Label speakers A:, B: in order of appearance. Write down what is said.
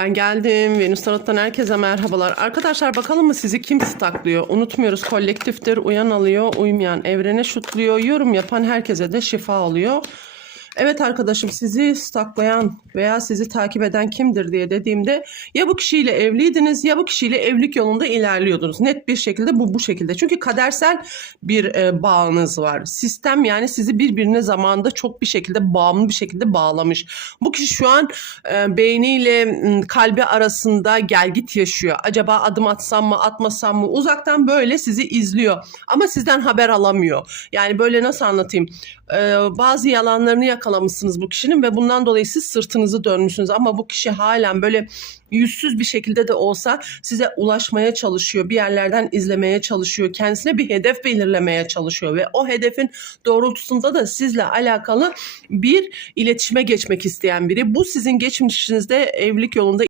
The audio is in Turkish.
A: Ben geldim. Venüs Tarot'tan herkese merhabalar. Arkadaşlar bakalım mı sizi kim staklıyor? Unutmuyoruz kolektiftir. Uyan alıyor, uymayan evrene şutluyor. Yorum yapan herkese de şifa oluyor. Evet arkadaşım sizi staklayan veya sizi takip eden kimdir diye dediğimde ya bu kişiyle evliydiniz ya bu kişiyle evlilik yolunda ilerliyordunuz. Net bir şekilde bu bu şekilde. Çünkü kadersel bir e, bağınız var. Sistem yani sizi birbirine zamanda çok bir şekilde bağımlı bir şekilde bağlamış. Bu kişi şu an e, beyniyle kalbi arasında gelgit yaşıyor. Acaba adım atsam mı atmasam mı uzaktan böyle sizi izliyor ama sizden haber alamıyor. Yani böyle nasıl anlatayım? Ee, bazı yalanlarını yakalamışsınız bu kişinin ve bundan dolayı siz sırtınızı dönmüşsünüz ama bu kişi halen böyle yüzsüz bir şekilde de olsa size ulaşmaya çalışıyor. Bir yerlerden izlemeye çalışıyor. Kendisine bir hedef belirlemeye çalışıyor ve o hedefin doğrultusunda da sizle alakalı bir iletişime geçmek isteyen biri. Bu sizin geçmişinizde evlilik yolunda